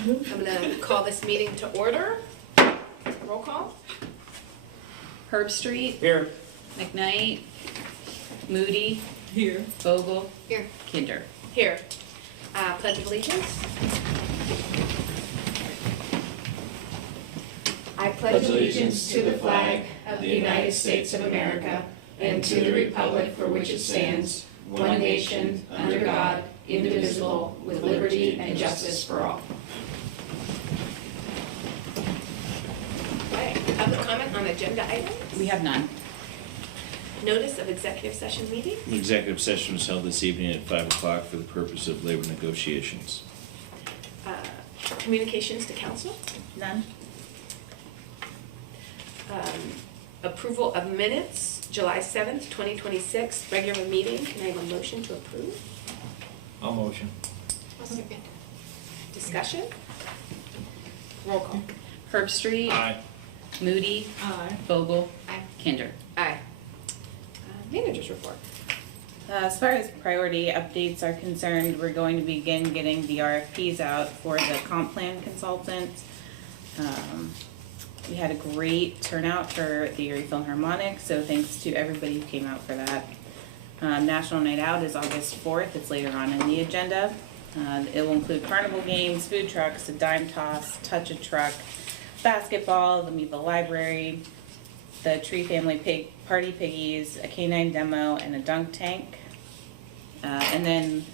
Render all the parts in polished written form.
I'm going to call this meeting to order. Roll call. Herb Street, Here. McKnight, Moody, Here. Vogel, Here. Kinder. Here. Pledge of Allegiance. I pledge allegiance to the flag of the United States of America and to the republic for which it stands, one nation, under God, indivisible, with liberty and justice for all. Okay, public comment on agenda items? We have none. Notice of executive session meeting? An executive session was held this evening at 5 o'clock for the purpose of labor negotiations. Communications to council? None. Approval of minutes, July 7th, 2026, regular meeting. Can I have a motion to approve? I'll motion. I'll second. Discussion? Roll call. Herb Street, Aye. Moody, Aye. Vogel, Aye. Kinder. Aye. Managers report. As far as priority updates are concerned, we're going to begin getting the RFPs out for the comp plan consultant. We had a great turnout for the Erie Philharmonic, so thanks to everybody who came out for that. National Night Out is August 4th. It's later on in the agenda. It will include carnival games, food trucks, a dime toss, touch a truck, basketball, the Meadville Library, the Tree Family Party Piggies, a canine demo, and a dunk tank. And then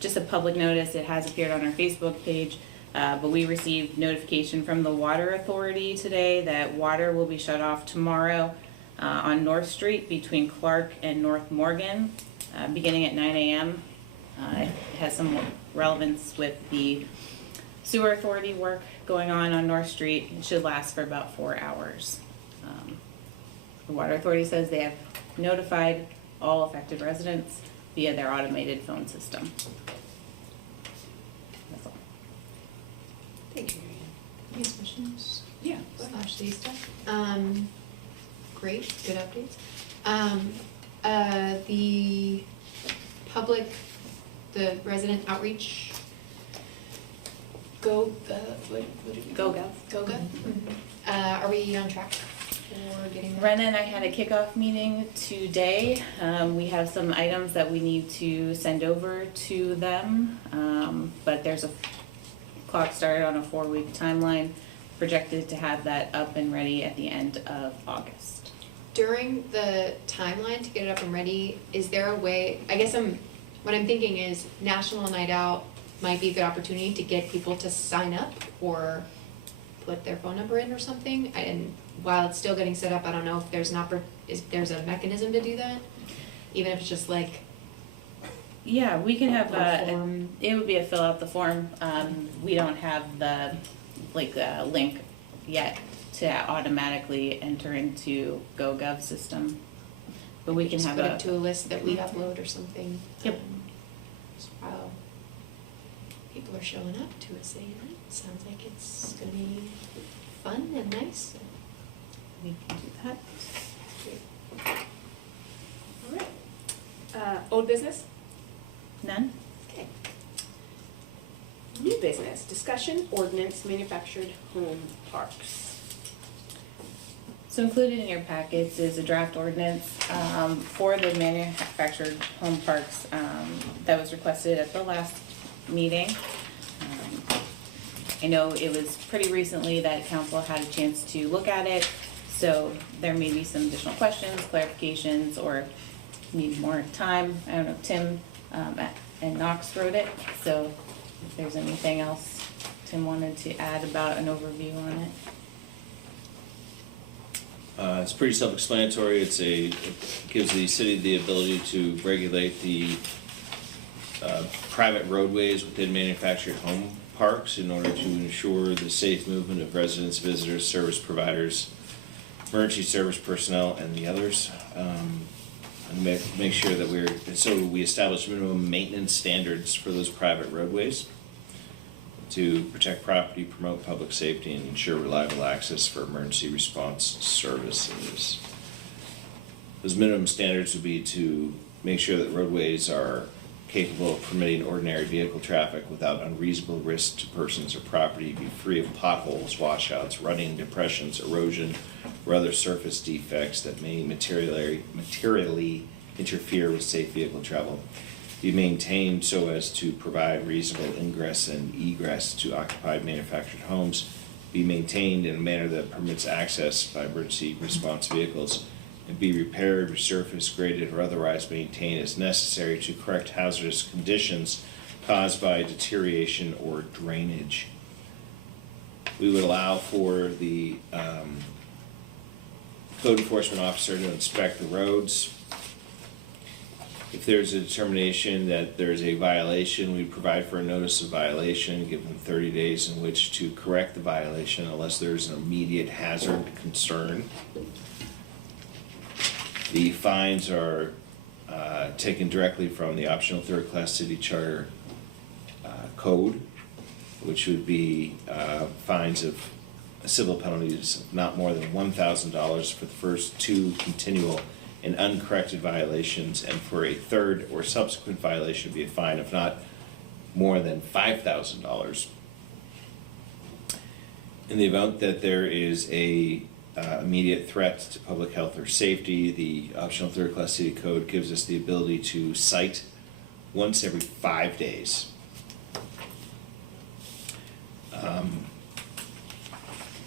just a public notice, it has appeared on our Facebook page, but we received notification from the Water Authority today that water will be shut off tomorrow on North Street between Clark and North Morgan, beginning at 9 a.m. It has some relevance with the Sewer Authority work going on North Street. It should last for about 4 hours. The Water Authority says they have notified all affected residents via their automated phone system. That's all. Thank you, Marianne. Any questions? Yeah. Slash these stuff. Great, good updates. The public, the resident outreach, what did we Go Gov. Go Gov? Are we on track for getting that? Brennan and I had a kickoff meeting today. We have some items that we need to send over to them, but there's a clock started on a 4-week timeline, projected to have that up and ready at the end of August. During the timeline to get it up and ready, is there a way, I guess what I'm thinking is National Night Out might be a good opportunity to get people to sign up or put their phone number in or something. And while it's still getting set up, I don't know if there's there's a mechanism to do that, even if it's just like. Yeah, we can have a form. it would be a fill out the form. We don't have the link yet to automatically enter into GoGov system, but we can Just have put it to a list that we upload or something. Yep. So while people are showing up to it saying it sounds like it's gonna be fun and nice. we can do that. All right. Old business? None. Okay. New business, discussion ordinance manufactured home parks. So included in your packets is a draft ordinance for the manufactured home parks that was requested at the last meeting. I know it was pretty recently that council had a chance to look at it, so there may be some additional questions, clarifications, or need more time. I don't know, Tim and Knox wrote it, so if there's anything else Tim wanted to add about an overview on it. It's pretty self-explanatory. It gives the city the ability to regulate the private roadways within manufactured home parks in order to ensure the safe movement of residents, visitors, service providers, emergency service personnel, and the others. And make sure that we establish minimum maintenance standards for those private roadways to protect property, promote public safety, and ensure reliable access for emergency response services. Those minimum standards would be to make sure that roadways are capable of permitting ordinary vehicle traffic without unreasonable risk to persons or property, be free of potholes, washouts, rutting, depressions, erosion, or other surface defects that may materially interfere with safe vehicle travel, be maintained so as to provide reasonable ingress and egress to occupied manufactured homes, be maintained in a manner that permits access by emergency response vehicles, and be repaired, resurfaced, graded, or otherwise maintained as necessary to correct hazardous conditions caused by deterioration or drainage. We would allow for the code enforcement officer to inspect the roads. If there's a determination that there's a violation, we provide for a notice of violation, give them 30 days in which to correct the violation unless there's an immediate hazard concern. The fines are taken directly from the optional third-class city charter code, which would be fines of civil penalties of not more than $1,000 for the first 2 continual and uncorrected violations, and for a third or subsequent violation be a fine of not more than $5,000. In the event that there is a immediate threat to public health or safety, the optional third-class city code gives us the ability to cite once every 5 days.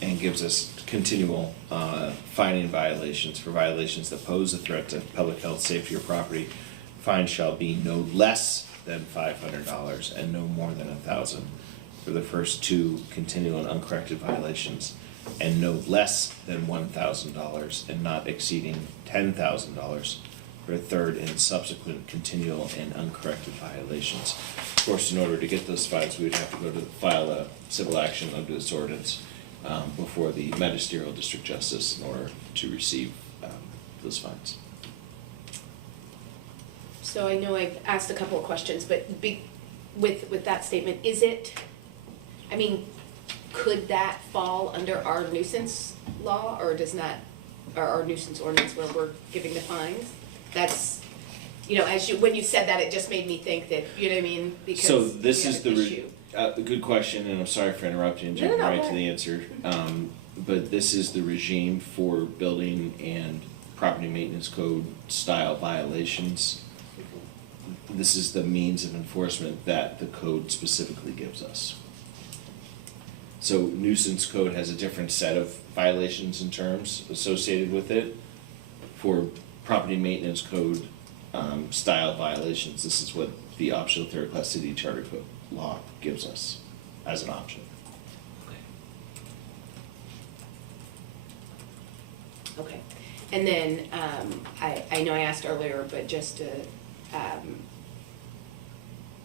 And gives us continual fining violations for violations that pose a threat to public health, safety, or property. Fine shall be no less than $500 and no more than $1,000 for the first 2 continual and uncorrected violations, and no less than $1,000 and not exceeding $10,000 for a third and subsequent continual and uncorrected violations. Of course, in order to get those fines, we would have to go to file a civil action under this ordinance before the magisterial district justice in order to receive those fines. So I know I've asked a couple of questions, but with that statement, is it, I mean, could that fall under our nuisance law, or does not, or our nuisance ordinance where we're giving the fines? That's, you know, when you said that, it just made me think that, you know what I mean? Because So this we is have the an issue. good question, and I'm sorry for interrupting and jumping No, right go to the answer. But this is the regime for building and property maintenance code style violations. This is the means of enforcement that the code specifically gives us. So nuisance code has a different set of violations and terms associated with it. For property maintenance code style violations, this is what the optional third-class city charter code law gives us as an option. Okay, and then, I know I asked earlier, but just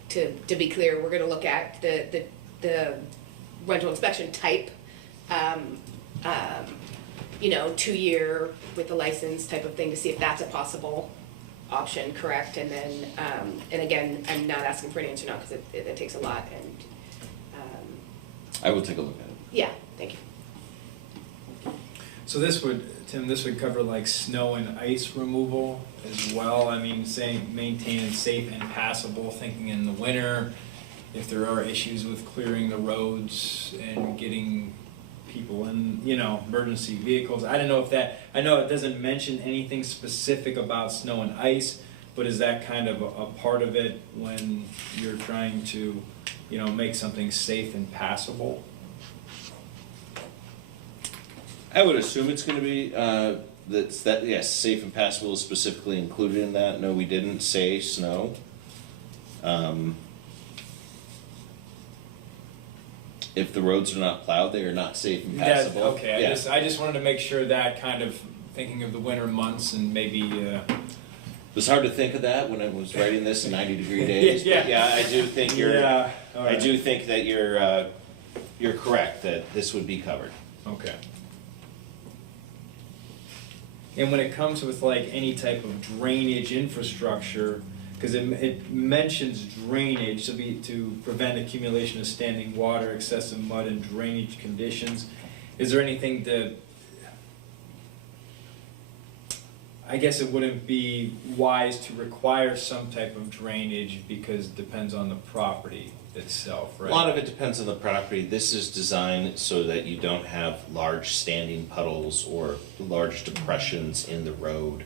to be clear, we're gonna look at the rental inspection type, you know, 2-year with the license type of thing, to see if that's a possible option, correct? And then, and again, I'm not asking for an answer now, because it takes a lot, and, I will take a look at it. yeah, thank you. So this would, Tim, this would cover like snow and ice removal as well? I mean, saying maintaining safe and passable, thinking in the winter, if there are issues with clearing the roads and getting people in, you know, emergency vehicles. I don't know if that, I know it doesn't mention anything specific about snow and ice, but is that kind of a part of it when you're trying to, you know, make something safe and passable? I would assume it's gonna be, that, yes, safe and passable is specifically included in that. No, we didn't say snow. If the roads are not plowed, they are not safe and passable. Okay, Yeah. I just wanted to make sure that kind of thinking of the winter months and maybe, It was hard to think of that when I was writing this in 90-degree days. Yeah. But yeah, I do think yeah, all right. I do think that you're correct, that this would be covered. Okay. And when it comes with like any type of drainage infrastructure, because it mentions drainage to prevent accumulation of standing water, excessive mud, and drainage conditions. Is there anything I guess it wouldn't be wise to require some type of drainage because it depends on the property itself, right? A lot of it depends on the property. This is designed so that you don't have large standing puddles or large depressions in the road,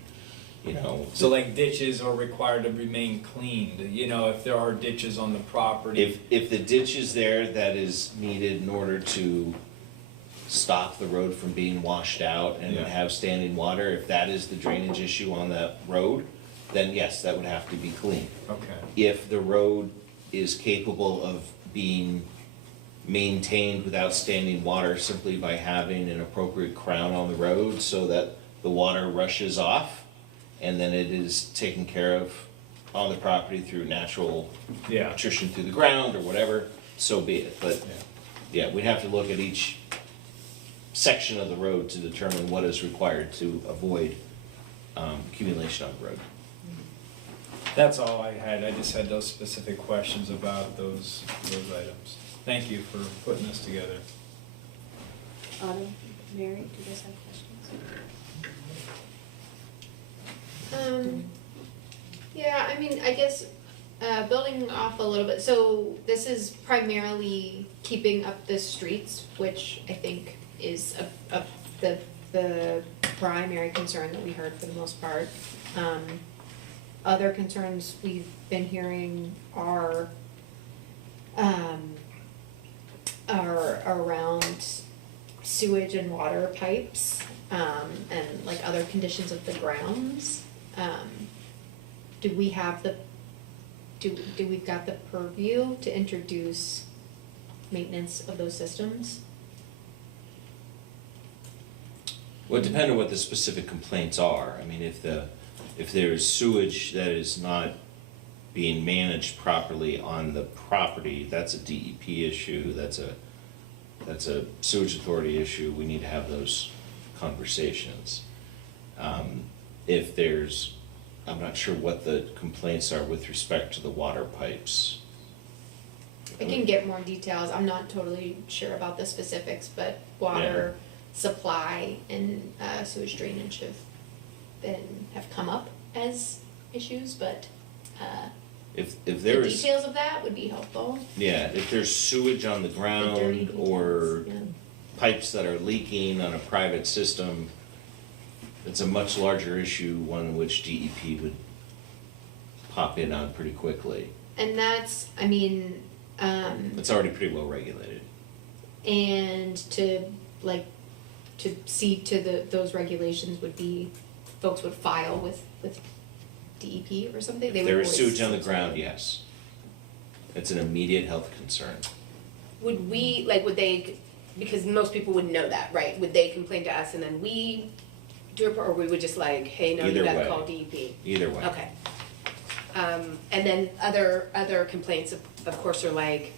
you know. So like ditches are required to remain cleaned, you know, if there are ditches on the property. If the ditch is there that is needed in order to stop the road from being washed out and Yeah. have standing water, if that is the drainage issue on that road, then yes, that would have to be cleaned. Okay, If the road is capable of being maintained without standing water simply by having an appropriate crown on the road so that the water rushes off and then it is taken care of on the property through natural yeah, attrition through the ground or whatever, so be it. But yeah. yeah, we'd have to look at each section of the road to determine what is required to avoid accumulation on the road. That's all I had. I just had those specific questions about those items. Thank you for putting this together. Autumn, Mary, do you guys have questions? Yeah, I mean, I guess, building off a little bit, so this is primarily keeping up the streets, which I think is the primary concern that we heard for the most part. Other concerns we've been hearing are around sewage and water pipes, and like other conditions of the grounds. Do we have do we've got the purview to introduce maintenance of those systems? Well, it depends on what the specific complaints are. I mean, if there is sewage that is not being managed properly on the property, that's a DEP issue, that's a sewage authority issue, we need to have those conversations. If there's, I'm not sure what the complaints are with respect to the water pipes. I can get more details, I'm not totally sure about the specifics, but water supply and sewage drainage have come up as issues, but If the there is, details of that would be helpful. yeah, if there's sewage on the The dirty ground details, or yeah. pipes that are leaking on a private system, it's a much larger issue, one which DEP would pop in on pretty quickly. And that's, I mean, It's already pretty well regulated. and to see to those regulations would be, folks would file with DEP or something? They If would there is voice sewage on the some ground, sort of- yes. It's an immediate health concern. Would we, like, would they, because most people wouldn't know that, right? Would they complain to us and then we do it, or we would just like, hey, no, you Either gotta way. call DEP? Either way. Okay. And then other complaints, of course, are like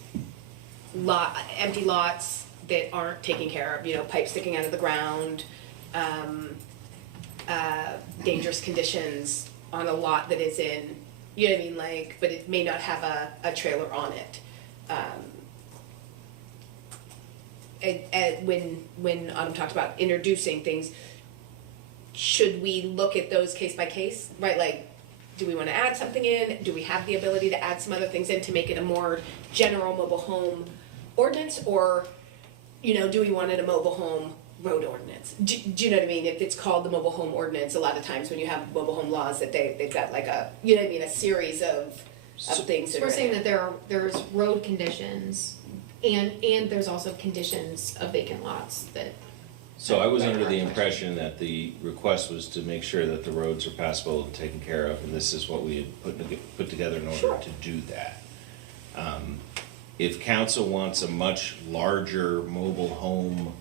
empty lots that aren't taken care of, you know, pipes sticking out of the ground, dangerous conditions on a lot that is in, you know what I mean, like, but it may not have a trailer on it. And when Autumn talked about introducing things, should we look at those case by case, right? Like, do we wanna add something in? Do we have the ability to add some other things in to make it a more general mobile home ordinance? Or, you know, do we want it a mobile home road ordinance? Do you know what I mean? If it's called the mobile home ordinance, a lot of times when you have mobile home laws that they've got like a, you know what I mean, a series of things that So we're are saying in it. that there's road conditions and there's also conditions of vacant lots that. So I was Right, under the our impression that the request was to make sure that the roads are passable and taken care of, and this is what we had put together in order Sure. to do that. If council wants a much larger mobile home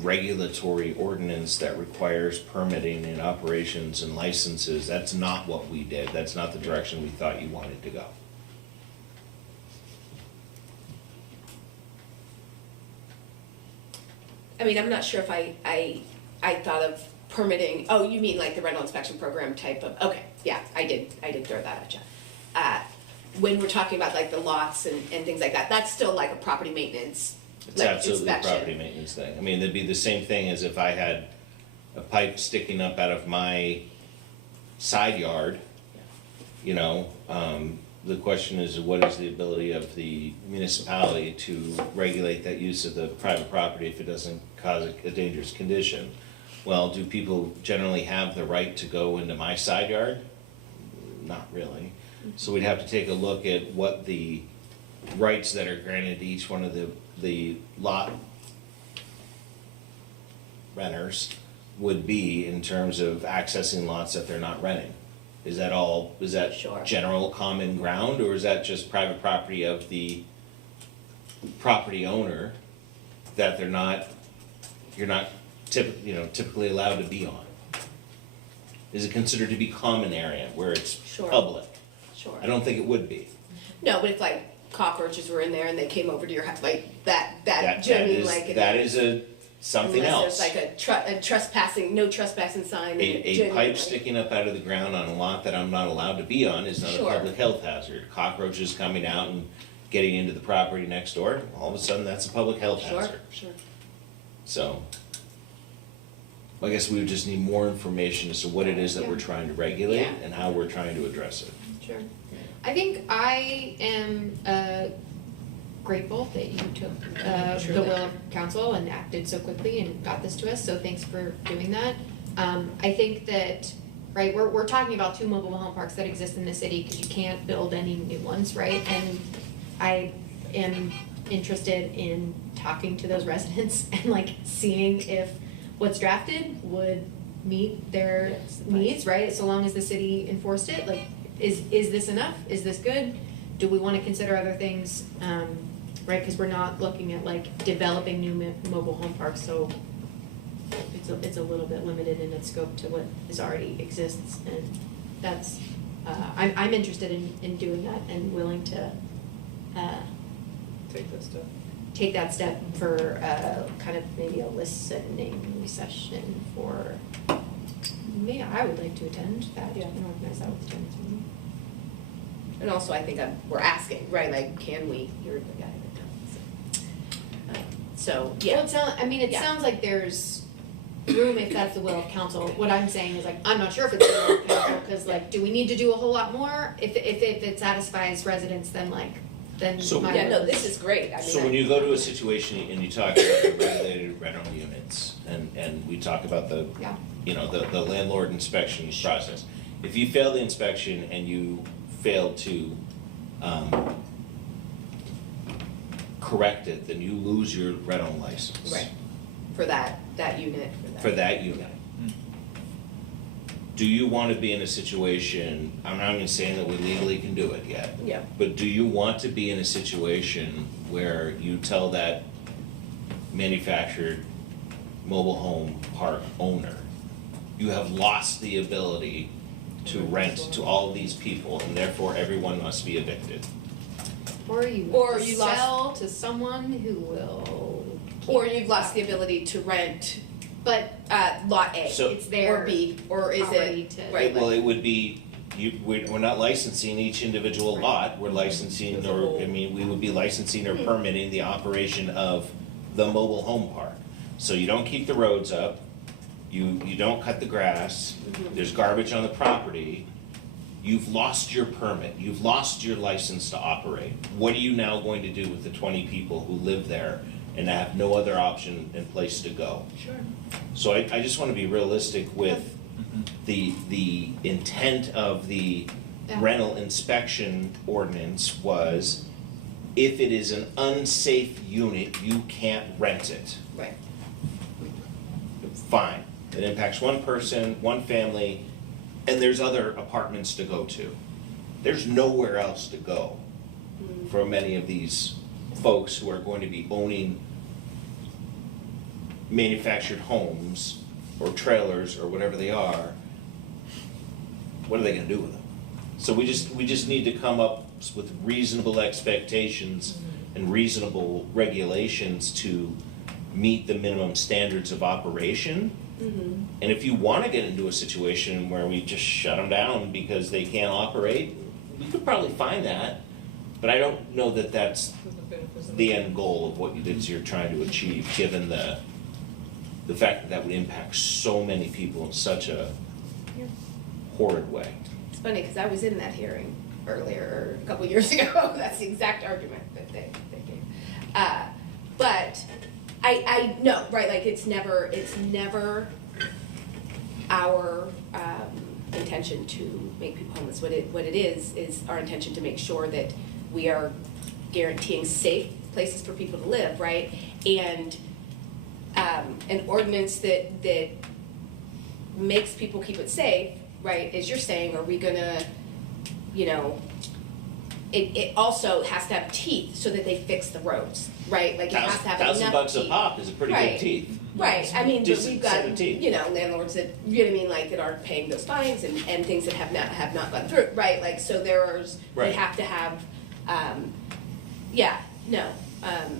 regulatory ordinance that requires permitting and operations and licenses, that's not what we did. That's not the direction we thought you wanted to go. I mean, I'm not sure if I thought of permitting, oh, you mean like the rental inspection program type of, okay, yeah, I did throw that at you. When we're talking about like the lots and things like that, that's still like a property maintenance, It's like absolutely a inspection. property maintenance thing. I mean, it'd be the same thing as if I had a pipe sticking up out of my side yard, you know, the question is, what is the ability of the municipality to regulate that use of the private property if it doesn't cause a dangerous condition? Well, do people generally have the right to go into my side yard? Not really. So we'd have to take a look at what the rights that are granted to each one of the lot renters would be in terms of accessing lots that they're not renting. Is that Sure. general common ground, or is that just private property of the property owner that you're not typically allowed to be on? Is it considered to be common area where it's Sure. public? Sure. I don't think it would be. No, but if like cockroaches were in there and they came over to your house, like that, That do you know what I mean? is, Like, that is something else. Unless there's like a trespassing, no trespassing sign. A pipe sticking up out of the ground on a lot that I'm not allowed to be on is not a Sure. public health hazard. Cockroaches coming out and getting into the property next door, all of a sudden that's a public health Sure, hazard. sure. So, I guess we would just need more information as to what it is that we're trying to regulate Yeah. and how we're trying to address it. Sure. I think I am grateful that you took the Truly. will of council and acted so quickly and got this to us, so thanks for doing that. I think that, right, we're talking about 2 mobile home parks that exist in the city, because you can't build any new ones, right? And I am interested in talking to those residents and like seeing if what's drafted would meet their needs, right? So long as the city enforced it, like, is this enough? Is this good? Do we wanna consider other things? Right, cause we're not looking at like developing new mobile home parks, so it's a little bit limited in its scope to what is already exists, and that's, I'm interested in doing that and willing to, take that step for, kind of maybe a listening session for, me, I would like to attend that, Yeah. and organize that with the tenants meeting. And also, I think we're asking, right, like, can we, you're the guy that knows. So, yeah. Well, it Yeah. sounds like there's room if that's the will of council. What I'm saying is like, I'm not sure if it's the will of council, cause like, do we need to do a whole lot more? If it satisfies residents, then So- my Yeah, no, will this is- is great, I mean. So when you go to a situation and you talk about the regulated rental units, and we talk about the, Yeah. the landlord inspection process. If you fail the inspection and you fail to, correct it, then you lose your rental license. Right, for that unit, For that unit. Hmm. Do you wanna be in a situation, I'm not even saying that we legally can do it yet, Yeah, but do you want to be in a situation where you tell that manufactured mobile home park owner, you have lost the ability to rent to all of these people, and therefore everyone must be evicted? Or you Or have to you lost- sell to someone who will. or you've lost the ability to rent, But lot A, So- it's their or B, or is property it, to- right, Well, like, it would be, we're not licensing each individual lot, we're licensing, As a or, whole. I mean, we would be licensing or permitting the operation of the mobile home park. So you don't keep the roads up, you don't cut the grass, there's garbage on the property, you've lost your permit, you've lost your license to operate. What are you now going to do with the 20 people who live there and have no other option and place to go? Sure. So I just wanna be realistic with Mhm. the intent of the Yeah. rental inspection ordinance was, if it is an unsafe unit, you can't rent it. Right. Fine, it impacts one person, one family, and there's other apartments to go to. There's nowhere else to go for many of these folks who are going to be owning manufactured homes or trailers or whatever they are. What are they gonna do with them? So we just need to come up with reasonable expectations and reasonable regulations to meet the minimum standards of operation. Mm-hmm. And if you wanna get into a situation where we just shut them down because they can't operate, we could probably find that. But I don't know that that's the end goal of what it is you're trying to achieve, given the fact that that would impact so many people in such a horrid way. It's funny, because I was in that hearing earlier, a couple years ago. That's the exact argument that they gave. But I know, right, like it's never our intention to make people homeless. What it is our intention to make sure that we are guaranteeing safe places for people to live, right? And an ordinance that makes people keep it safe, right, as you're saying, are we gonna, you know, it also has to have teeth so that they fix the roads, right? Like it has to have enough teeth. $1,000 a pop is a pretty Right. good teeth. Right, I mean, but Decent we've got, set of teeth. you know, landlords that, you know what I mean, like that aren't paying those fines and things that have not gone through, right? Like, so there's, we Right. have to have,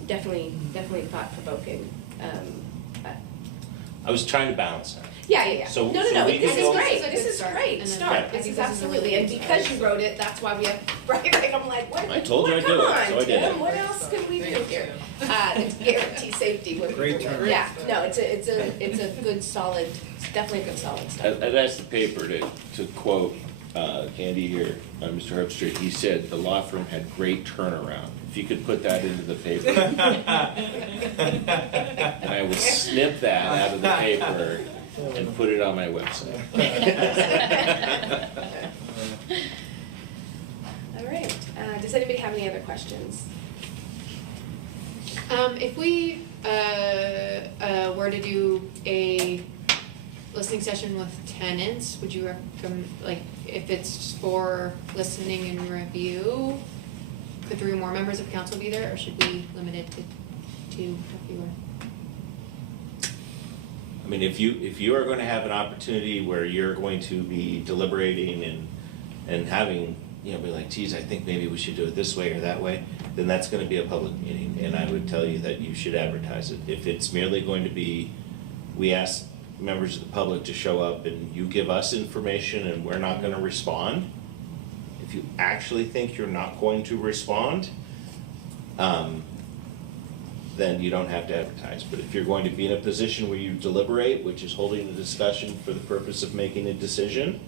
definitely thought provoking, I was trying to balance that. yeah. So- No, so we this can is go- great, This is a this good is start. great, And then start, I this think is this is a absolutely, really and good because start. you wrote it, that's why we have, right, like, I'm like, what? I told you I'd do it, come on, so I did Tim, it. what else could we do here? To guarantee safety when Great people live. turn. Yeah, no, it's a good solid, it's definitely a good solid start. I'd asked the paper to quote Andy here, Mr. Herbstreit. He said the law firm had great turnaround. If you could put that into the paper. And I would snip that out of the paper and put it on my website. All right, does anybody have any other questions? If we were to do a listening session with tenants, would you recommend, like, if it's for listening and review, could 3 or more members of council be there, or should we limit it to 2 or fewer? I mean, if you are going to have an opportunity where you're going to be deliberating and having, you know, be like, geez, I think maybe we should do it this way or that way, then that's going to be a public meeting, and I would tell you that you should advertise it. If it's merely going to be, we ask members of the public to show up and you give us information and we're not going to respond, if you actually think you're not going to respond, then you don't have to advertise. But if you're going to be in a position where you deliberate, which is holding a discussion for the purpose of making a decision,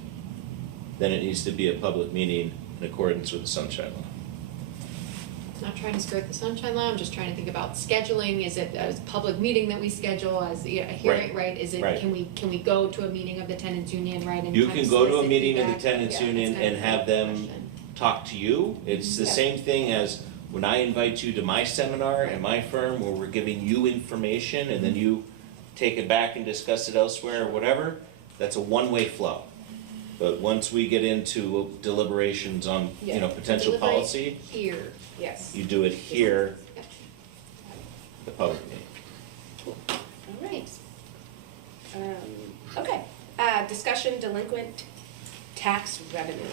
then it needs to be a public meeting in accordance with the Sunshine Law. Not trying to skirt the sunshine law, I'm just trying to think about scheduling. Is it a public meeting that we schedule as a hearing, right? Is it, Right. can we go to a meeting of the tenants union, right? And You kind can of go to a solicit meeting of the feedback? tenants Yeah, union that's kind and of have the them question. talk to you. It's the Yeah. same thing as when I invite you to my seminar at my firm where we're giving you information and then you take it back and discuss it elsewhere or whatever. That's a one-way flow. But once we get into deliberations on, you know, potential Deliberate policy, Here. Yes. you do it here, Yeah. the public meeting. All right. Okay, discussion delinquent tax revenue.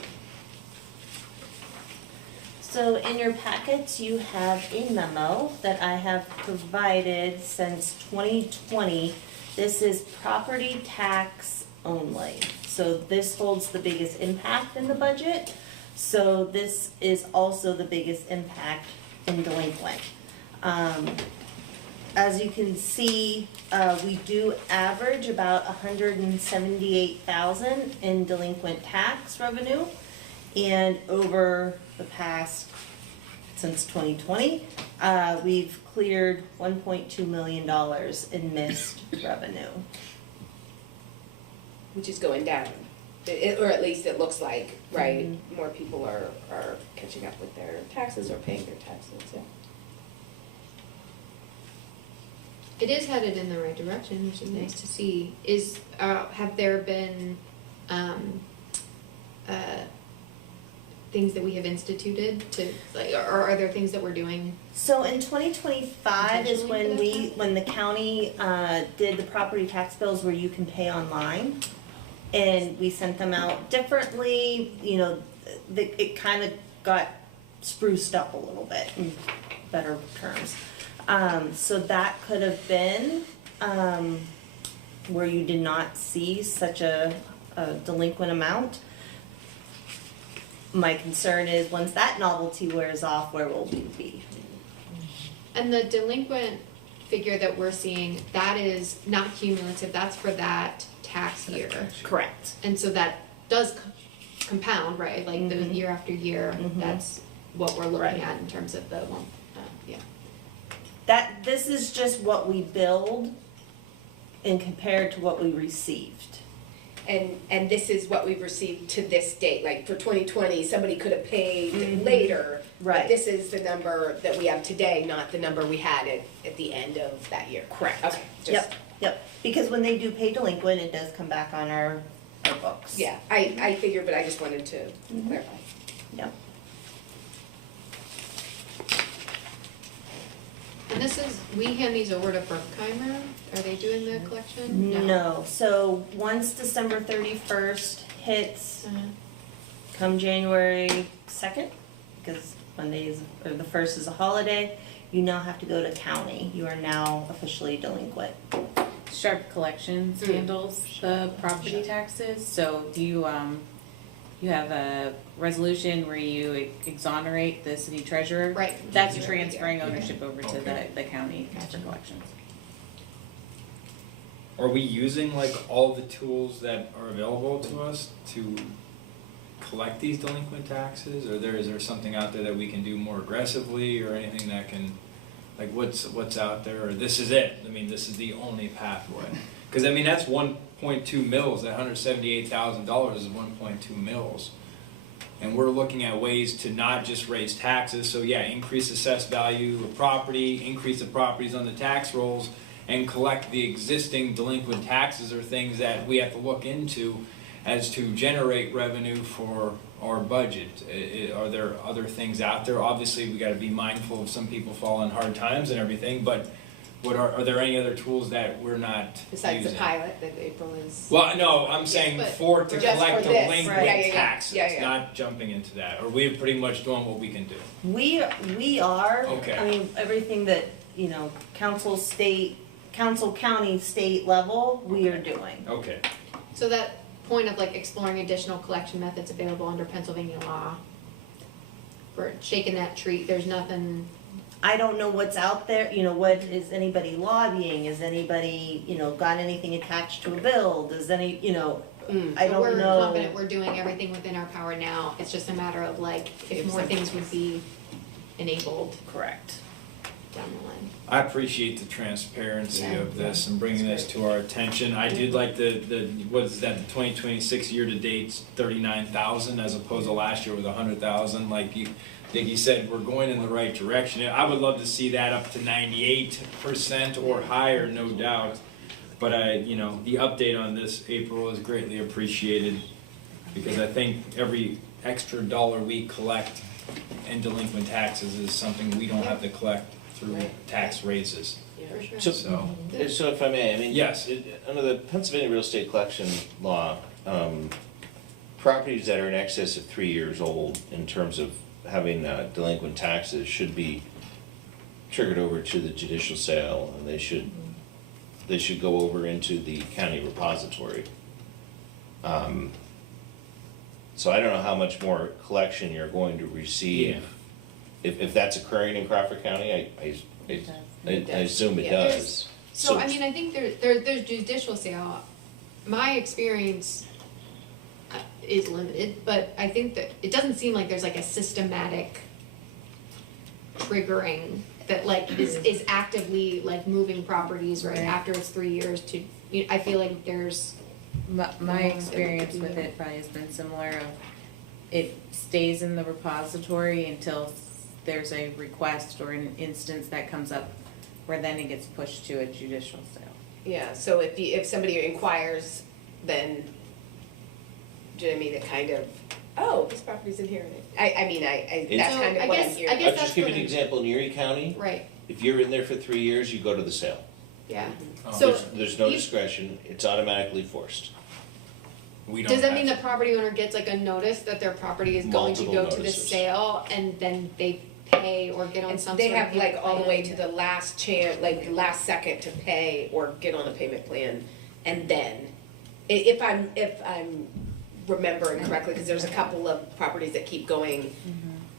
So in your packets, you have a memo that I have provided since 2020. This is property tax only. So this holds the biggest impact in the budget. So this is also the biggest impact in delinquent. As you can see, we do average about 178,000 in delinquent tax revenue. And over the past, since 2020, we've cleared $1.2 million in missed revenue. Which is going down, or at least it looks like, right? More people are catching up with their taxes or paying their taxes, yeah. It is headed in the right direction, which is nice to see. Have there been, things that we have instituted to, like, or are there things that we're doing? So in 2025 is Intentionally for when the county did the property tax bills where you can pay online. And we sent them out differently, you know, it kind of got spruced up a little bit in better terms. So that could have been where you did not see such a delinquent amount. My concern is once that novelty wears off, where will we be? And the delinquent figure that we're seeing, that is not cumulative, that's for that tax year. Correct. And so that does compound, right, like the year after year, that's what we're Right. looking at in terms of the one, yeah. This is just what we billed and compared to what we received. And this is what we've received to this date, like for 2020, somebody could have paid later. Right. But this is the number that we have today, not the number we had at the end of that year. Correct. Okay, Yep, because when they do pay delinquent, it does come back on our books. Yeah, I figured, but I just wanted to clarify. Yep. And this is, we hand these over to Berkheimer, are they doing the collection? No, so once December 31st hits, come January 2nd, because Monday is, or the 1st is a holiday, you now have to go to county. You are now officially delinquent. Sharp Collections handles the property taxes, so do you, you have a resolution where you exonerate the city treasurer? Right. That's transferring ownership over to Okay. the county for collections. Are we using like all the tools that are available to us to collect these delinquent taxes? Or is there something out there that we can do more aggressively, or anything that can, like what's out there, or this is it? I mean, this is the only pathway. Because I mean, that's 1.2 mils, that $178,000 is 1.2 mils. And we're looking at ways to not just raise taxes, so yeah, increase assessed value of property, increase the properties on the tax rolls, and collect the existing delinquent taxes, or things that we have to look into as to generate revenue for our budget. Are there other things out there? Obviously, we gotta be mindful of some people fall on hard times and everything, but are there any other tools that we're not Besides the using? pilot that April is. Well, no, I'm saying but to just collect for this, delinquent right. Yeah. taxes, Yeah. not jumping into that. Or we're pretty much doing what we can do. We are, Okay. I mean, everything that, council, county, state level, we are doing. Okay. So that point of like exploring additional collection methods available under Pennsylvania law, for shaking that tree, there's nothing, I don't know what's out there, what, is anybody lobbying, is anybody, got anything attached to a bill, does any, I don't we're know. confident we're doing everything within our power now, it's just a matter of like, if more things would be enabled Correct. down the line. I appreciate the transparency Yeah. of this and bringing this to our attention. I did like the 2026 year-to-date 39,000 as opposed to last year with 100,000. Like you said, we're going in the right direction. I would love to see that up to 98% or higher, no doubt. But the update on this, April, is greatly appreciated, because I think every extra dollar we collect in delinquent taxes is something we don't have to collect through tax raises. For sure. So, So if I may, I mean. yes. Under the Pennsylvania real estate collection law, properties that are in excess of 3 years old in terms of having delinquent taxes should be triggered over to the judicial sale, and they should go over into the county repository. So I don't know how much more collection you're going to receive. If that's occurring in Crawford County, I assume it Yeah. does. So, I mean, I think there's judicial sale. My experience is limited, but I think that it doesn't seem like there's like a systematic triggering that like is actively like moving properties right after it's 3 years to, I feel like there's. My experience with it probably has been similar of, it stays in the repository until there's a request or an instance that comes up where then it gets pushed to a judicial sale. Yeah, so if somebody inquires, then, do you know what I mean, it kind of, oh, this property's in here. I mean, that's So, kind I of what I'm guess- hearing. I guess I'll that's just give you what an I'm- example, in Erie County, Right, if you're in there for 3 years, you go to the sale. yeah. Oh. So There's no you- discretion, it's automatically forced. We don't does that have mean the to- property owner gets like a notice that their property is going to Multiple go to the notices. sale and then they pay or get on And some they sort of have like all the way to plan? the last chance, like the last second to pay or get on a payment plan, and then, if I'm remembering correctly, because there's a couple of properties that keep going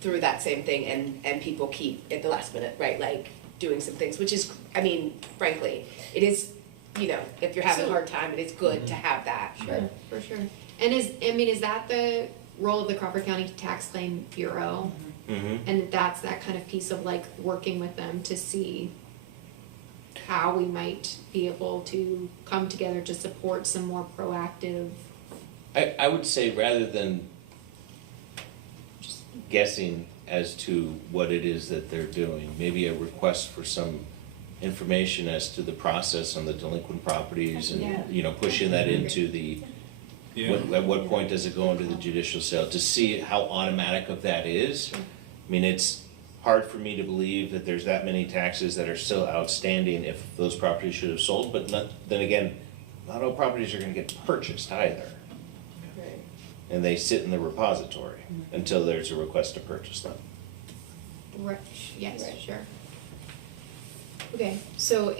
through that same thing, and people keep at the last minute, right, like doing some things, which is, I mean, frankly, it is, if you're having a So- hard time, it is good to have that. Sure, for sure. And is that the role of the Crawford County Tax Claim Bureau? Mm-hmm. And that's that kind of piece of like working with them to see how we might be able to come together to support some more proactive. I would say rather than just guessing as to what it is that they're doing, maybe a request for some information as to the process on the delinquent properties and, Yeah. you know, pushing that into the, at what point does it go into the judicial sale, to see how automatic of that is. I mean, it's hard for me to believe that there's that many taxes that are still outstanding if those properties should have sold, but then again, not all properties are gonna get purchased either. Right. And they sit in the repository until there's a request to purchase them. Right, yes, Right. sure. Okay, so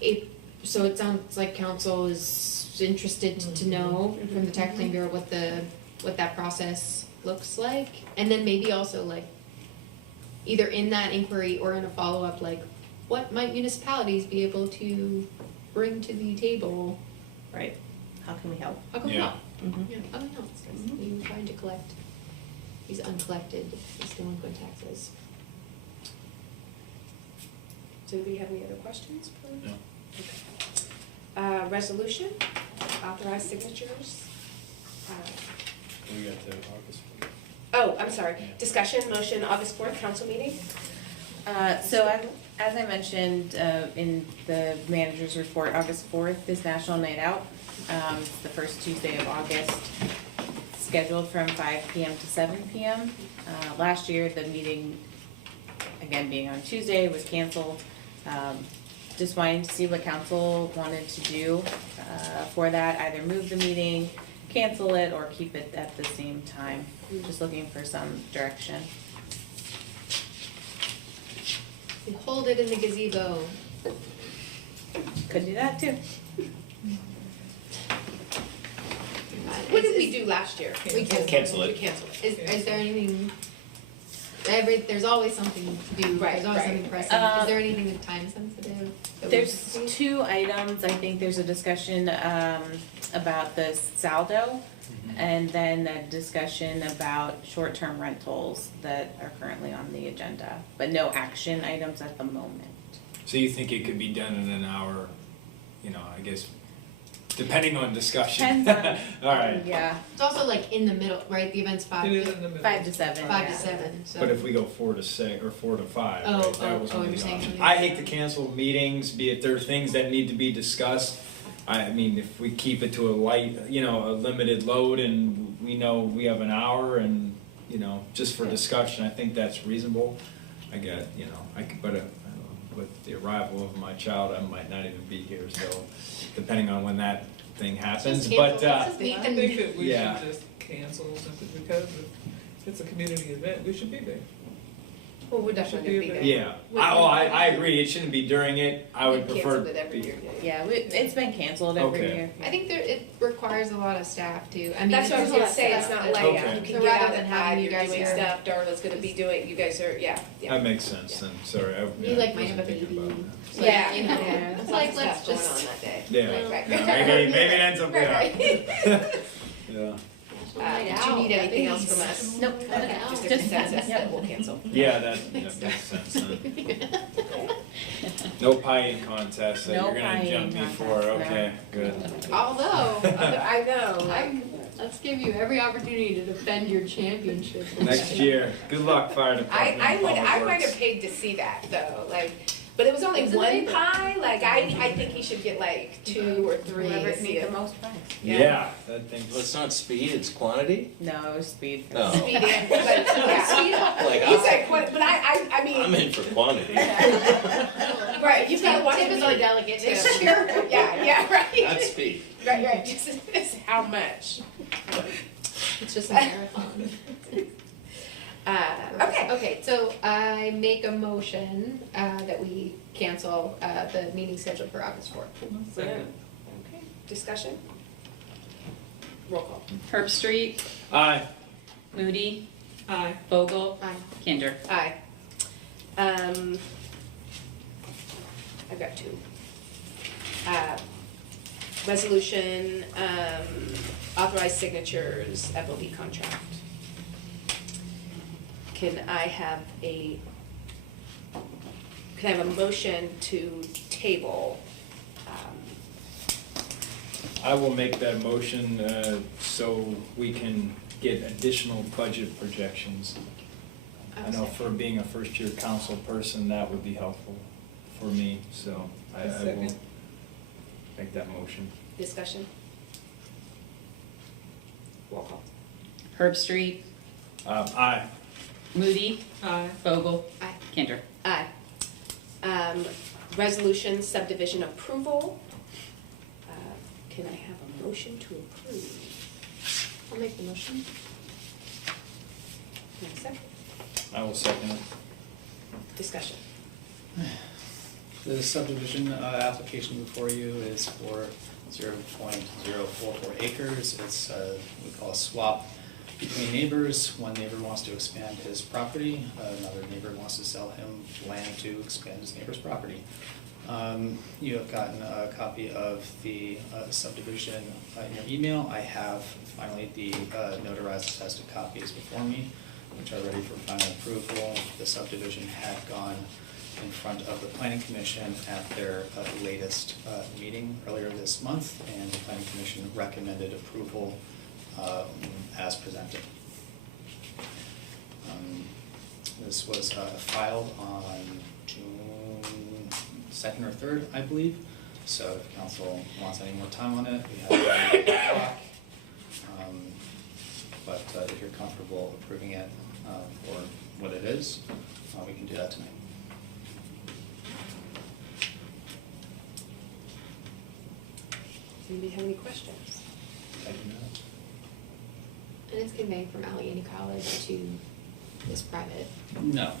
it sounds like council is interested to know from the Tax Claim Bureau what that process looks like. And then maybe also like, either in that inquiry or in a follow-up, like, what might municipalities be able to bring to the table? Right, how can we help? How can we Yeah. help? Mhm. Yeah, how can we help? We're trying to collect these uncollected, these delinquent taxes. Do we have any other questions? No. Resolution, authorized signatures. We got the August. Oh, I'm sorry, discussion, motion, August 4th, council meeting? So as I mentioned in the manager's report, August 4th is National Night Out. It's the first Tuesday of August, scheduled from 5 p.m. to 7 p.m. Last year, the meeting, again being on Tuesday, was canceled. Just wanting to see what council wanted to do for that, either move the meeting, cancel it, or keep it at the same time. Just looking for some direction. We hold it in the gazebo. Could do that too. What did we do last year? We Cancel it. We canceled it. Is there anything, there's always something to do, Right, there's always right. something pressing. Is there anything time sensitive? that we There's should see? 2 items. I think there's a discussion about the saldo, and then a discussion about short-term rentals that are currently on the agenda, but no action items at the moment. So you think it could be done in an hour, you know, I guess, depending on discussion? Depends on. All right, Yeah, It's also like in the middle, right, the event's It is in the middle. 5 to 7. 5 to yeah. 7, so. but if we go 4 to 6, or 4 to 5, Oh, right, that oh, was oh, one of you're the saying options. something. I hate to cancel meetings, be it there are things that need to be discussed. I mean, if we keep it to a light, you know, a limited load, and we know we have an hour, and, you know, just for discussion, I think that's reasonable. I get, you know, I could, but with the arrival of my child, I might not even be here, so depending on when that thing happens, Just but, cancel, let's just meet I them. think that we Yeah. should just cancel simply because if it's a community event, we should be there. Well, we're definitely gonna be there. yeah, I agree, it shouldn't be during it, I would We prefer. canceled it every year. Yeah, it's been canceled every Okay. year. I think it requires a lot of staff too. I mean, That's what I was there's a gonna lot of say, it's stuff not that- like Okay. you So can get rather out than at having 5, you you're guys doing here- stuff, Darla's gonna be doing, you guys are, yeah. That makes sense, then, sorry, I. You like I might have a wasn't thinking baby. about that. So, Yeah, you know, yeah. it's Lots like, of let's stuff going just. on that day. Yeah, Right. yeah, maybe it ends up, yeah. Right. Yeah. Did you need anything else from us? Nope. Okay. Just a Just- consensus yep. that we'll cancel. Yeah, that makes sense, then. No pieing contest that No you're gonna pieing jump me contest, for, no. okay, good. Although, I know, let's give you every opportunity to defend your championship. Next year, good luck, fire department. I Public might Works. have paid to see that though, like, but it was only It was one amazing. pie, like, I think he should get like 2 or 3. Whoever see needs it. the most prize. Yeah, that thing. Well, it's not speed, it's quantity? No, it was speed. No. Speed in, but, yeah. Like, He's like, what, but I I'm mean, in for quantity. right, you've got one Tim is our to delegate be. this year. Yeah, right. Not speed. Right, just, it's how much. It's just a marathon. Okay. Okay, so I make a motion that we cancel the meeting scheduled for August 4th. Okay, discussion? Roll call. Herbstreit, Aye. Moody, Aye. Vogel, Aye. Kinder. Aye. I've got 2. resolution, authorized signatures, FOB contract. Can I have a motion to table? I will make that motion so we can get additional budget projections. I know for being a first-year council person, that would be helpful for me, so I will Second. make that motion. Discussion? Roll call. Herbstreit, Aye. Moody, Aye. Vogel, Aye. Kinder. Aye. Resolution subdivision approval. Can I have a motion to approve? I'll make the motion. Can I have a second? I will second it. Discussion. The subdivision application before you is for 0.044 acres. It's we call a swap between neighbors. One neighbor wants to expand his property, another neighbor wants to sell him land to expand his neighbor's property. You have gotten a copy of the subdivision in your email. I have finally the notarized attested copies before me, which are ready for final approval. The subdivision had gone in front of the Planning Commission at their latest meeting earlier this month, and the Planning Commission recommended approval as presented. This was filed on June 2nd or 3rd, I believe. So if council wants any more time on it, we have it on the clock. But if you're comfortable approving it for what it is, we can do that tonight. Does anybody have any questions? I do not. And it's conveyed from Allegheny College to this private. No,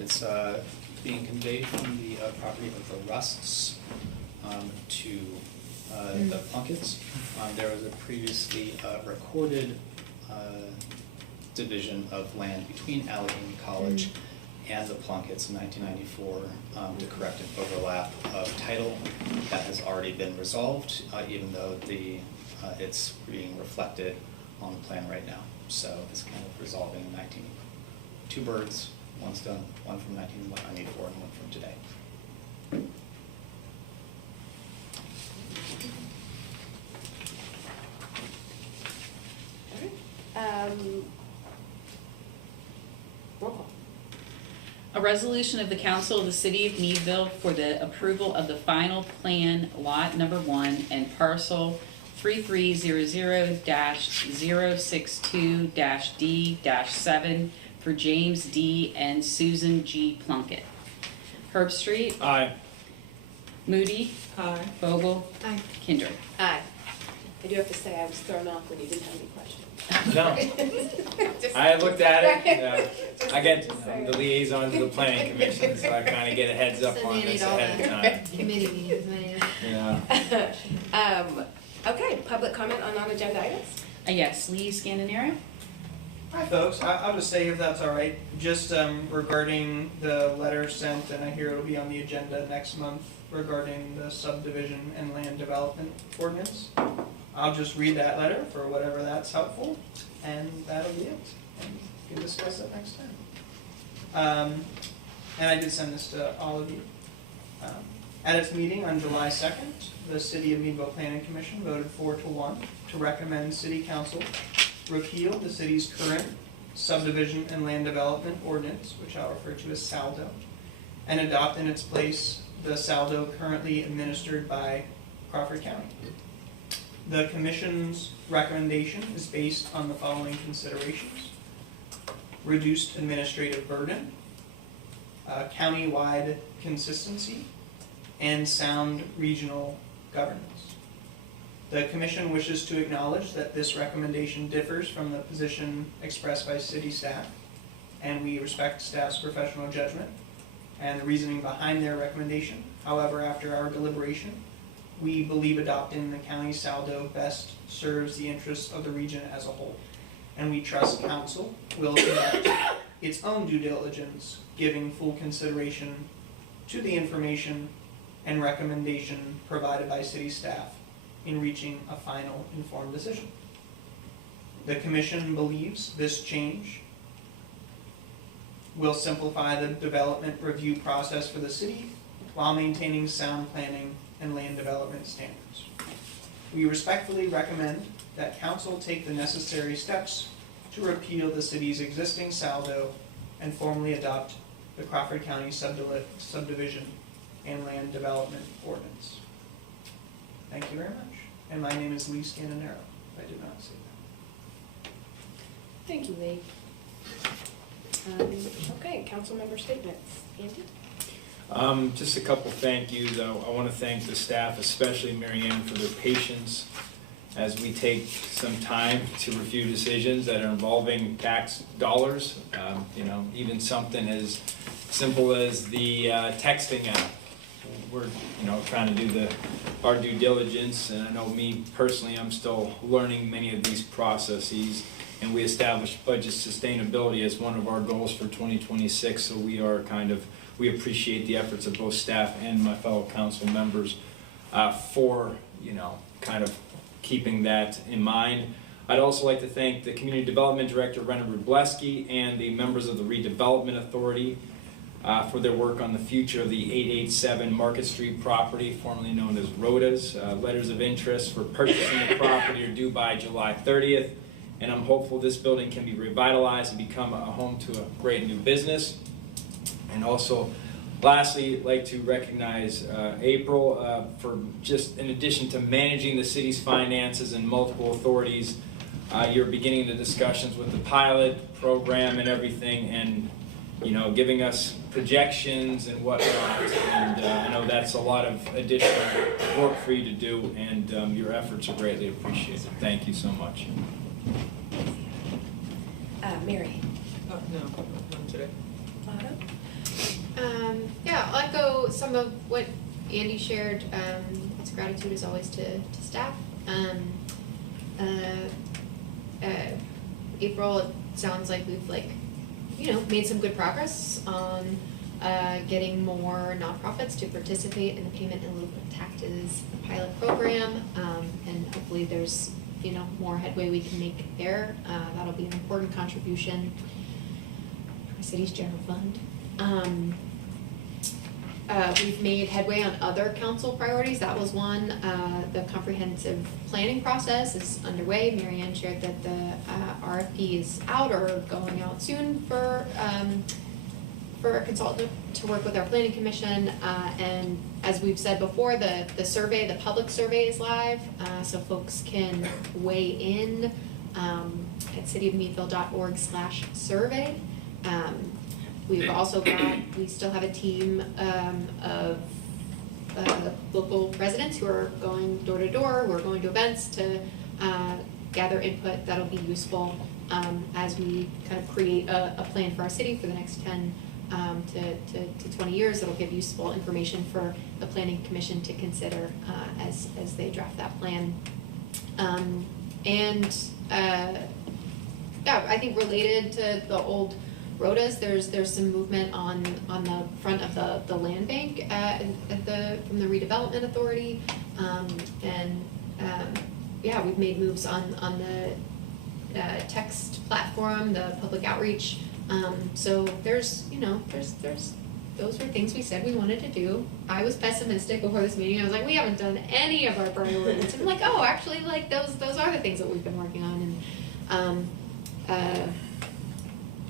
it's being conveyed from the property of the Rusts to the Plunketts. There was a previously recorded division of land between Allegheny College and the Plunketts in 1994 to correct an overlap of title that has already been resolved, even though it's being reflected on the plan right now. So it's kind of resolving two birds, one stone, one from 1994 and one from today. All right. Roll call. A resolution of the council of the city of Meadville for the approval of the final plan lot number 1 and parcel 3300-062-D-7 for James D. and Susan G. Plunkett. Herbstreit, Aye. Moody, Aye. Vogel, Aye. Kinder. Aye. I do have to say, I was thrown off when you didn't have any questions. No, Just- I looked at it. I get the liaison to the planning commission, so I kind of get a heads up on this ahead of time. Committee meetings, man. Yeah. Okay, public comment on non-agenda items? Yes, Lee Scandinara. Hi folks, I'll just say if that's all right, just regarding the letter sent, and I hear it'll be on the agenda next month regarding the subdivision and land development ordinance. I'll just read that letter for whatever that's helpful, and that'll be it. And we can discuss that next time. And I did send this to all of you. At its meeting on July 2nd, the City of Meadville Planning Commission voted 4-1 to recommend City Council repeal the city's current subdivision and land development ordinance, which I'll refer to as SALDO, and adopt in its place the SALDO currently administered by Crawford County. The Commission's recommendation is based on the following considerations: reduced administrative burden, county-wide consistency, and sound regional governance. The Commission wishes to acknowledge that this recommendation differs from the position expressed by city staff, and we respect staff's professional judgment and the reasoning behind their recommendation. However, after our deliberation, we believe adopting the county SALDO best serves the interests of the region as a whole, and we trust council will conduct its own due diligence, giving full consideration to the information and recommendation provided by city staff in reaching a final informed decision. The commission believes this change will simplify the development review process for the city while maintaining sound planning and land development standards. We respectfully recommend that council take the necessary steps to repeal the city's existing saldo and formally adopt the Crawford County subdivision and land development ordinance. Thank you very much. And my name is Lee Scananero, if I did not say that. Thank you, Lee. Okay, council member statements. Andy? Just a couple thank yous. I want to thank the staff, especially Mary Ann, for their patience as we take some time to review decisions that are involving tax dollars. Even something as simple as the texting app. We're, trying to do our due diligence, and I know me personally, I'm still learning many of these processes. And we established budget sustainability as one of our goals for 2026, so we appreciate the efforts of both staff and my fellow council members for, kind of keeping that in mind. I'd also like to thank the Community Development Director, Rena Rubleski, and the members of the Redevelopment Authority for their work on the future of the 887 Market Street property, formerly known as Rhoda's. Letters of interest for purchasing the property are due by July 30th. And I'm hopeful this building can be revitalized and become a home to a great new business. And also, lastly, I'd like to recognize April for just, in addition to managing the city's finances and multiple authorities, you're beginning the discussions with the pilot program and everything, and giving us projections and whatnot. And I know that's a lot of additional work for you to do, and your efforts are greatly appreciated. Thank you so much. Mary? Oh, no, not today. Lotto? Yeah, I'll echo some of what Andy shared. His gratitude is always to staff. April, it sounds like we've made some good progress on getting more nonprofits to participate in the payment in lieu of taxes pilot program, and hopefully there's more headway we can make there. That'll be an important contribution for the city's general fund. We've made headway on other council priorities. That was one. The comprehensive planning process is underway. Mary Ann shared that the RFP is out or going out soon for a consultant to work with our planning commission. And as we've said before, the survey, the public survey is live, so folks can weigh in at cityofmeadville.org/survey. We've also we still have a team of local residents who are going door to door, who are going to events to gather input that'll be useful as we kind of create a plan for our city for the next 10 to 20 years. That'll give useful information for the planning commission to consider as they draft that plan. I think related to the old Rhoda's, there's some movement on the front of the land bank from the Redevelopment Authority, we've made moves on the text platform, the public outreach. So there's those were things we said we wanted to do. I was pessimistic before this meeting. I was like, we haven't done any of our priorities. And I'm like, oh, actually, like those are the things that we've been working on, and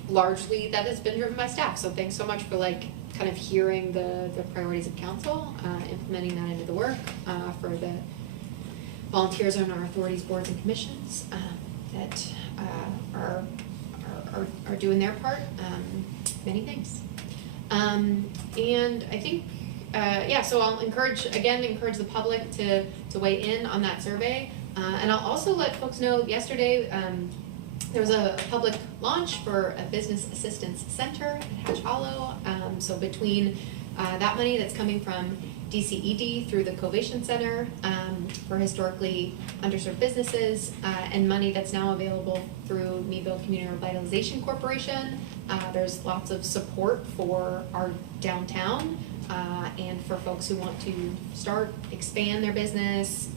largely that has been driven by staff. So thanks so much for kind of hearing the priorities of council, implementing that into the work for the volunteers on our authorities, boards, and commissions that are doing their part. Many thanks. And I think, so I'll encourage the public to weigh in on that survey. And I'll also let folks know, yesterday there was a public launch for a business assistance center at Hatch Hollow. So between that money that's coming from DCED through the Covation Center for historically underserved businesses, and money that's now available through Meadville Community Revitalization Corporation, there's lots of support for our downtown and for folks who want to expand their business,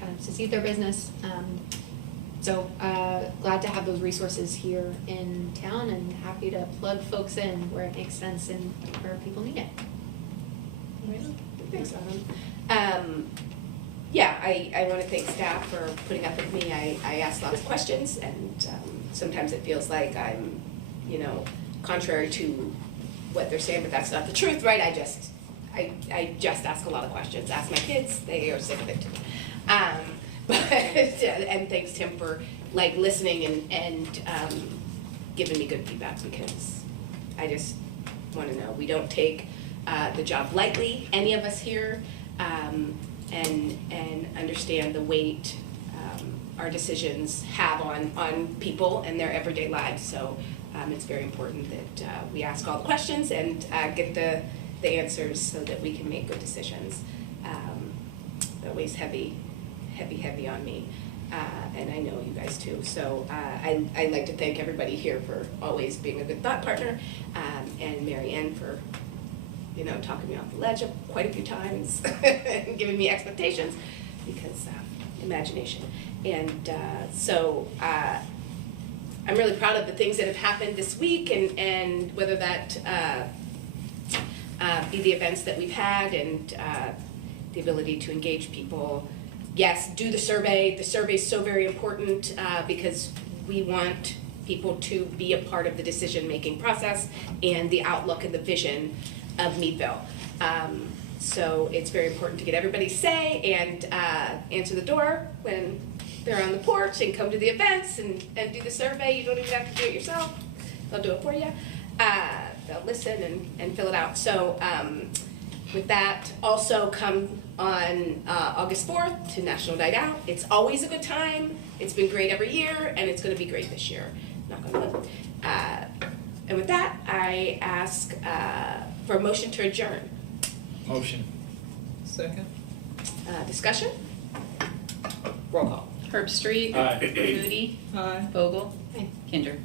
kind of secede their business. So glad to have those resources here in town and happy to plug folks in where it makes sense and where people need it. Thanks, Autumn. Yeah, I want to thank staff for putting up with me. I ask lots of questions, and sometimes it feels like I'm, contrary to what they're saying, but that's not the truth, right? I just ask a lot of questions. Ask my kids; they are sick of it too. And thanks, Tim, for listening and giving me good feedback, because I just want to know we don't take the job lightly, any of us here, and understand the weight our decisions have on people and their everyday lives. So it's very important that we ask all the questions and get the answers so that we can make good decisions. That weighs heavy on me, and I know you guys too. So I'd like to thank everybody here for always being a good thought partner, and Mary Ann for talking me off the ledge quite a few times and giving me expectations, because imagination. And so I'm really proud of the things that have happened this week, and whether that be the events that we've had and the ability to engage people. Yes, do the survey. The survey is so very important because we want people to be a part of the decision-making process and the outlook and the vision of Meadville. So it's very important to get everybody's say and answer the door when they're on the porch and come to the events and do the survey. You don't even have to do it yourself. They'll do it for you. They'll listen and fill it out. So with that, also come on August 4th to National Night Out. It's always a good time. It's been great every year, and it's going to be great this year. Knock on wood. And with that, I ask for a motion to adjourn. Motion. Second? Discussion? Roll call. Herb Street. Aye. Moody. Aye. Vogel. Aye. Kinder.